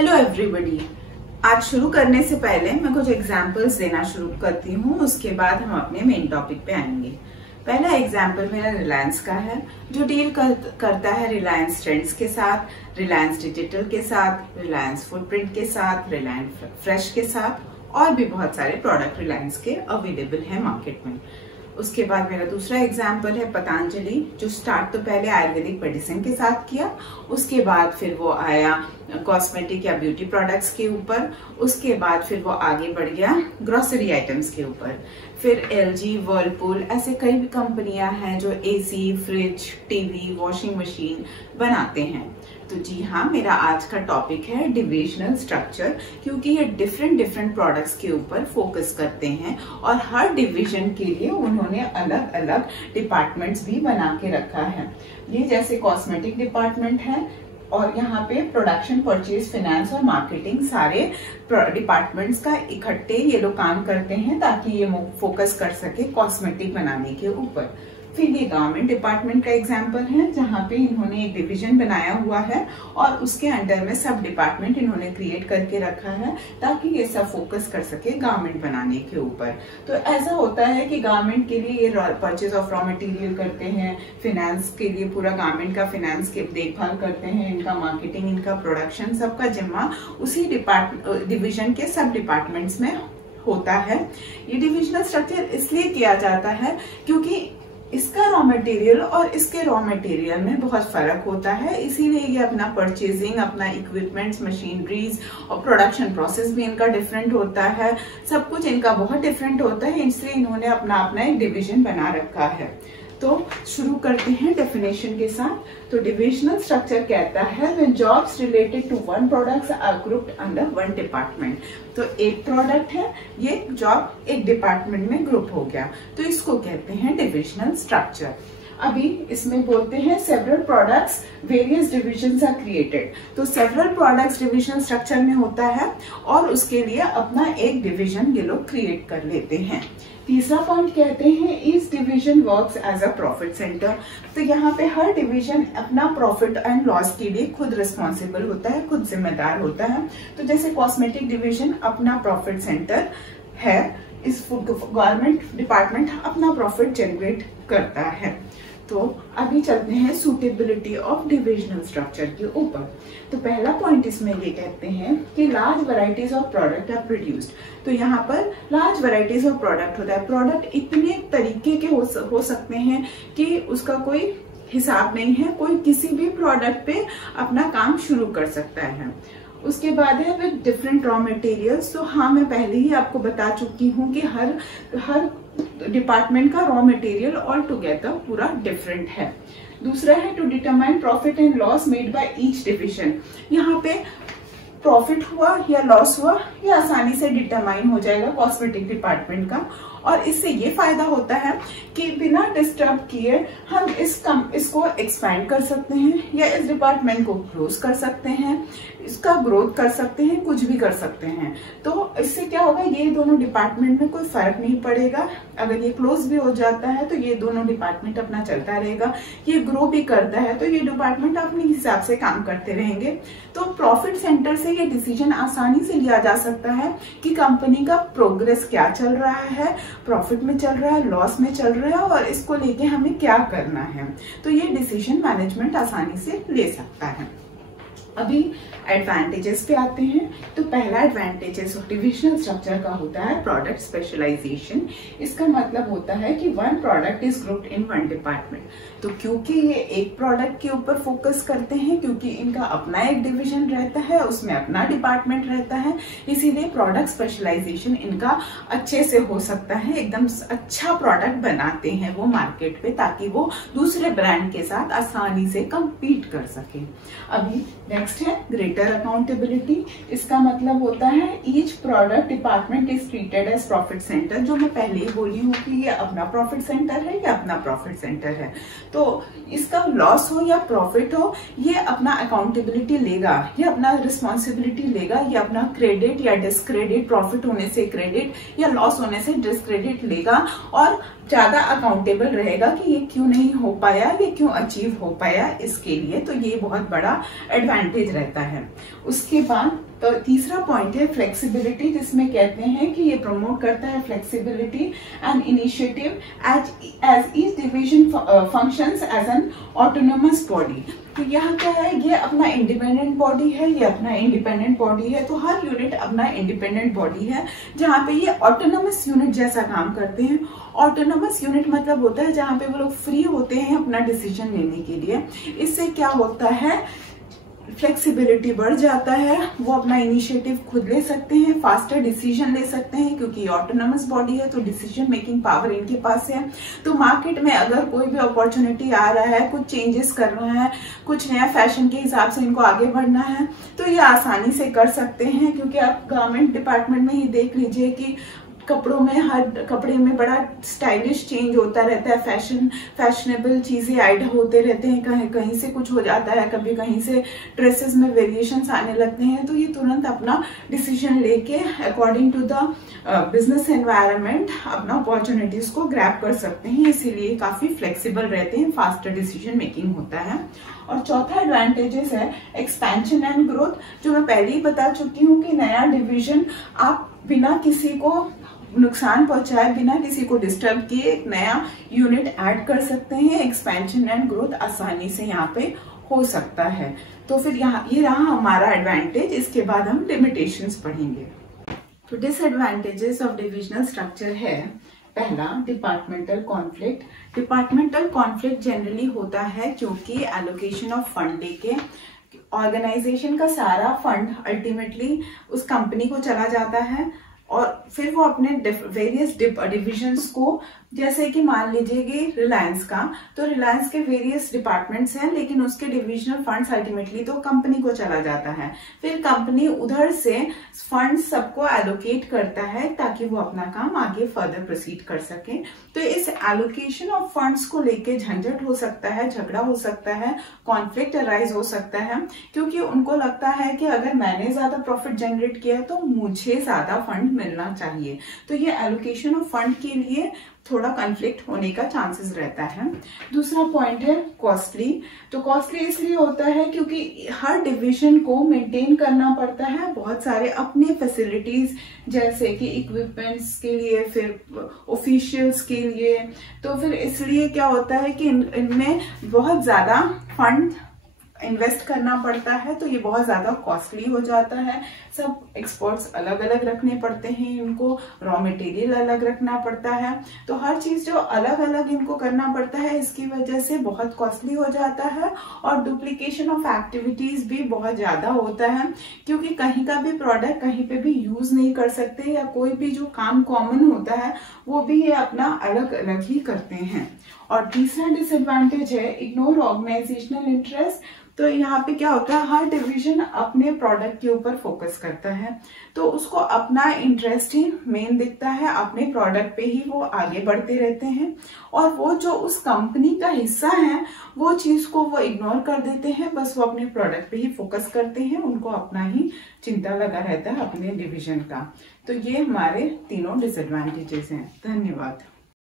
Hello everybody. आज शुरू करने से पहले मैं कुछ एग्जांपल्स देना शुरू करती हूँ, उसके बाद हम अपने मेन टॉपिक पे आएंगे। पहला एग्जांपल मेरा रिलायंस का है, जो डील करता है रिलायंस ट्रेंड्स के साथ, रिलायंस डिजिटल के साथ, रिलायंस फुटप्रिंट के साथ, रिलायंस फ्रेश के साथ और भी बहुत सारे प्रोडक्ट रिलायंस के अवेलेबल है मार्केट में। उसके बाद मेरा दूसरा एग्जाम्पल है पतंजलि, जो स्टार्ट तो पहले आयुर्वेदिक मेडिसिन के साथ किया, उसके बाद फिर वो आया कॉस्मेटिक या ब्यूटी प्रोडक्ट्स के ऊपर, उसके बाद फिर वो आगे बढ़ गया ग्रोसरी आइटम्स के ऊपर। फिर एलजी, वर्लपूल, ऐसे कई भी कंपनियां हैं जो AC, fridge, TV, washing machine बनाते हैं। तो जी हाँ, मेरा आज का टॉपिक है डिविजनल स्ट्रक्चर, क्योंकि ये डिफरेंट प्रोडक्ट्स के ऊपर फोकस करते हैं और हर डिवीजन के लिए उन्होंने अलग अलग डिपार्टमेंट्स भी बना के रखा है। ये जैसे कॉस्मेटिक डिपार्टमेंट है और यहाँ पे प्रोडक्शन, परचेज, फाइनेंस और मार्केटिंग सारे डिपार्टमेंट्स का इकट्ठे ये लोग काम करते हैं ताकि ये फोकस कर सके कॉस्मेटिक बनाने के ऊपर। फिर ये गवर्नमेंट डिपार्टमेंट का एग्जाम्पल है, जहाँ पे इन्होंने एक डिवीजन बनाया हुआ है और उसके अंडर में सब डिपार्टमेंट इन्होंने क्रिएट करके रखा है ताकि ये सब फोकस कर सके गवर्नमेंट बनाने के ऊपर। तो ऐसा होता है कि गवर्नमेंट के लिए ये परचेज ऑफ रॉ मटेरियल करते हैं, फाइनेंस के लिए पूरा गवर्नमेंट का फाइनेंस की देखभाल करते हैं, इनका मार्केटिंग, इनका प्रोडक्शन, सबका जिम्मा उसी डिवीजन के सब डिपार्टमेंट्स में होता है। ये डिविजनल स्ट्रक्चर इसलिए किया जाता है क्योंकि इसका रॉ मटेरियल और इसके रॉ मटेरियल में बहुत फर्क होता है, इसीलिए ये अपना परचेजिंग, अपना इक्विपमेंट्स, मशीनरीज और प्रोडक्शन प्रोसेस भी इनका डिफरेंट होता है। सब कुछ इनका बहुत डिफरेंट होता है, इसलिए इन्होंने अपना एक डिवीजन बना रखा है। तो शुरू करते हैं डेफिनेशन के साथ। तो डिविजनल स्ट्रक्चर कहता है when jobs related to one products are grouped under one department. तो एक प्रोडक्ट है, ये जॉब एक डिपार्टमेंट में ग्रुप हो गया, तो इसको कहते हैं डिविजनल स्ट्रक्चर। अभी इसमें बोलते हैं several products various divisions are created. तो सेवरल प्रोडक्ट्स डिविजनल स्ट्रक्चर में होता है और उसके लिए अपना एक डिविजन ये लोग क्रिएट कर लेते हैं। तीसरा पॉइंट कहते हैं each division works as a profit centre. तो यहाँ पे हर डिवीजन अपना प्रॉफिट एंड लॉस के लिए खुद रिस्पॉन्सिबल होता है, खुद जिम्मेदार होता है। तो जैसे कॉस्मेटिक डिवीजन अपना प्रॉफिट सेंटर है, इस गवर्नमेंट डिपार्टमेंट अपना प्रॉफिट जनरेट करता है। तो अभी चलते हैं सूटेबिलिटी ऑफ डिविजनल स्ट्रक्चर के ऊपर। तो पहला पॉइंट इसमें ये कहते हैं कि large varieties of product are produced. तो यहाँ पर लार्ज वैरायटीज ऑफ प्रोडक्ट होता है, प्रोडक्ट इतने तरीके के हो सकते हैं कि उसका कोई हिसाब नहीं है, कोई किसी भी प्रोडक्ट पे अपना काम शुरू कर सकता है। उसके बाद है विद डिफरेंट रॉ मटेरियल्स। तो हाँ, मैं पहले ही आपको बता चुकी हूँ कि हर डिपार्टमेंट का रॉ मटेरियल ऑल टुगेदर पूरा डिफरेंट है। दूसरा है to determine profit and loss made by each division. यहाँ पे प्रॉफिट हुआ या लॉस हुआ ये आसानी से डिटरमाइन हो जाएगा कॉस्मेटिक डिपार्टमेंट का, और इससे ये फायदा होता है कि बिना डिस्टर्ब किए हम इसको एक्सपैंड कर सकते हैं या इस डिपार्टमेंट को क्लोज कर सकते हैं, इसका ग्रोथ कर सकते हैं, कुछ भी कर सकते हैं। तो इससे क्या होगा, ये दोनों डिपार्टमेंट में कोई फर्क नहीं पड़ेगा। अगर ये क्लोज भी हो जाता है तो ये दोनों डिपार्टमेंट अपना चलता रहेगा, ये ग्रो भी करता है तो ये डिपार्टमेंट अपने हिसाब से काम करते रहेंगे। तो प्रॉफिट सेंटर से ये डिसीजन आसानी से लिया जा सकता है कि कंपनी का प्रोग्रेस क्या चल रहा है, प्रॉफिट में चल रहा है, लॉस में चल रहा है, और इसको लेके हमें क्या करना है। तो ये डिसीजन मैनेजमेंट आसानी से ले सकता है। अभी एडवांटेजेस पे आते हैं। तो पहला एडवांटेजेस ऑफ डिविजनल स्ट्रक्चर का होता है प्रोडक्ट स्पेशलाइजेशन। इसका मतलब होता है कि one product is grouped in one department. तो क्योंकि ये एक प्रोडक्ट के ऊपर फोकस करते हैं, क्योंकि इनका अपना एक डिवीजन रहता है, उसमें अपना डिपार्टमेंट रहता है, इसीलिए प्रोडक्ट स्पेशलाइजेशन इनका अच्छे से हो सकता है। एकदम अच्छा प्रोडक्ट बनाते हैं वो मार्केट पे, ताकि वो दूसरे ब्रांड के साथ आसानी से compete कर सके। अभी नेक्स्ट है ग्रेटर अकाउंटेबिलिटी। इसका मतलब होता है each product department is treated as profit centre. जो मैं पहले ही बोली हूँ कि ये अपना प्रॉफिट सेंटर है या अपना प्रॉफिट सेंटर है, तो इसका लॉस हो या प्रॉफिट हो, ये अपना अकाउंटेबिलिटी लेगा, ये अपना रिस्पॉन्सिबिलिटी लेगा, ये अपना क्रेडिट या डिस्क्रेडिट, प्रॉफिट होने से क्रेडिट या लॉस होने से डिस्क्रेडिट लेगा और ज्यादा अकाउंटेबल रहेगा कि ये क्यों नहीं हो पाया, ये क्यों अचीव हो पाया इसके लिए। तो ये बहुत बड़ा एडवांटेज रहता है। उसके बाद तो तीसरा पॉइंट है फ्लेक्सिबिलिटी, जिसमें कहते हैं कि ये प्रमोट करता है flexibility and initiative as each division functions as an autonomous body. तो यहाँ क्या है, ये अपना इंडिपेंडेंट बॉडी है, ये अपना इंडिपेंडेंट बॉडी है, तो हर यूनिट अपना इंडिपेंडेंट बॉडी है जहाँ पे ये ऑटोनोमस यूनिट जैसा काम करते हैं। ऑटोनोमस यूनिट मतलब होता है जहाँ पे वो लोग फ्री होते हैं अपना डिसीजन लेने के लिए। इससे क्या होता है, फ्लेक्सिबिलिटी बढ़ जाता है, वो अपना इनिशिएटिव खुद ले सकते हैं, फास्टर डिसीजन ले सकते हैं, क्योंकि ऑटोनोमस बॉडी है तो डिसीजन मेकिंग पावर इनके पास है। तो मार्केट में अगर कोई भी अपॉर्चुनिटी आ रहा है, कुछ चेंजेस करना है, कुछ नया फैशन के हिसाब से इनको आगे बढ़ना है, तो ये आसानी से कर सकते हैं। क्योंकि आप गारमेंट डिपार्टमेंट में ही देख लीजिए कि कपड़ों में, हर कपड़े में बड़ा स्टाइलिश चेंज होता रहता है, फैशनेबल चीजें ऐड होते रहते हैं, कहीं से कुछ हो जाता है, कभी कहीं से ड्रेसेस में वेरिएशंस आने लगते हैं। तो ये तुरंत अपना डिसीजन लेके according to the business environment अपना अपॉर्चुनिटीज को ग्रैब कर सकते हैं, इसीलिए काफी फ्लेक्सिबल रहते हैं, फास्टर डिसीजन मेकिंग होता है। और चौथा एडवांटेजेस है एक्सपेंशन एंड ग्रोथ, जो मैं पहले ही बता चुकी हूँ कि नया डिवीजन आप बिना किसी को नुकसान पहुंचाए, बिना किसी को डिस्टर्ब किए एक नया यूनिट ऐड कर सकते हैं। एक्सपेंशन एंड ग्रोथ आसानी से यहाँ पे हो सकता है। तो फिर यहाँ ये रहा हमारा एडवांटेज। इसके बाद हम लिमिटेशंस पढ़ेंगे। तो डिसएडवांटेजेस ऑफ डिविजनल स्ट्रक्चर है, पहला departmental conflict. Departmental conflict generally होता है क्योंकि एलोकेशन ऑफ फंड लेके ऑर्गेनाइजेशन का सारा फंड अल्टीमेटली उस कंपनी को चला जाता है और फिर वो अपने वेरियस डिविजन्स को, जैसे कि मान लीजिए कि रिलायंस का, तो रिलायंस के वेरियस डिपार्टमेंट्स हैं लेकिन उसके डिविजनल फंड्स अल्टीमेटली तो कंपनी को चला जाता है। फिर कंपनी उधर से फंड्स सबको एलोकेट करता है ताकि वो अपना काम आगे फर्दर प्रोसीड कर सके। तो इस एलोकेशन ऑफ फंड्स को लेके झंझट हो सकता है, झगड़ा हो सकता है, कॉन्फ्लिक्ट अराइज हो सकता है, क्योंकि उनको लगता है कि अगर मैंने ज्यादा प्रॉफिट जनरेट किया तो मुझे ज्यादा फंड मिलना चाहिए। तो ये एलोकेशन ऑफ फंड के लिए थोड़ा कॉन्फ्लिक्ट होने का चांसेस रहता है। दूसरा पॉइंट है कॉस्टली। तो कॉस्टली इसलिए होता है क्योंकि हर डिवीजन को मेंटेन करना पड़ता है, बहुत सारे अपने फैसिलिटीज जैसे कि इक्विपमेंट्स के लिए, फिर ऑफिशियल्स के लिए। तो फिर इसलिए क्या होता है कि इनमें बहुत ज्यादा फंड इन्वेस्ट करना पड़ता है, तो ये बहुत ज्यादा कॉस्टली हो जाता है। सब एक्सपर्ट्स अलग अलग रखने पड़ते हैं, इनको रॉ मटेरियल अलग रखना पड़ता है, तो हर चीज जो अलग अलग इनको करना पड़ता है, इसकी वजह से बहुत कॉस्टली हो जाता है। और डुप्लीकेशन ऑफ एक्टिविटीज भी बहुत ज्यादा होता है, क्योंकि कहीं का भी प्रोडक्ट कहीं पे भी यूज नहीं कर सकते, या कोई भी जो काम कॉमन होता है वो भी ये अपना अलग अलग ही करते हैं। और तीसरा डिसएडवांटेज है इग्नोर ऑर्गेनाइजेशनल इंटरेस्ट। तो यहाँ पे क्या होता है, हर डिवीजन अपने प्रोडक्ट के ऊपर फोकस करता है, तो उसको अपना इंटरेस्ट ही मेन दिखता है, अपने प्रोडक्ट पे ही वो आगे बढ़ते रहते हैं। और वो जो उस कंपनी का हिस्सा है वो चीज को वो इग्नोर कर देते हैं, बस वो अपने प्रोडक्ट पे ही फोकस करते हैं, उनको अपना ही चिंता लगा रहता है अपने डिवीजन का। तो ये हमारे तीनों डिसएडवांटेजेस हैं। धन्यवाद।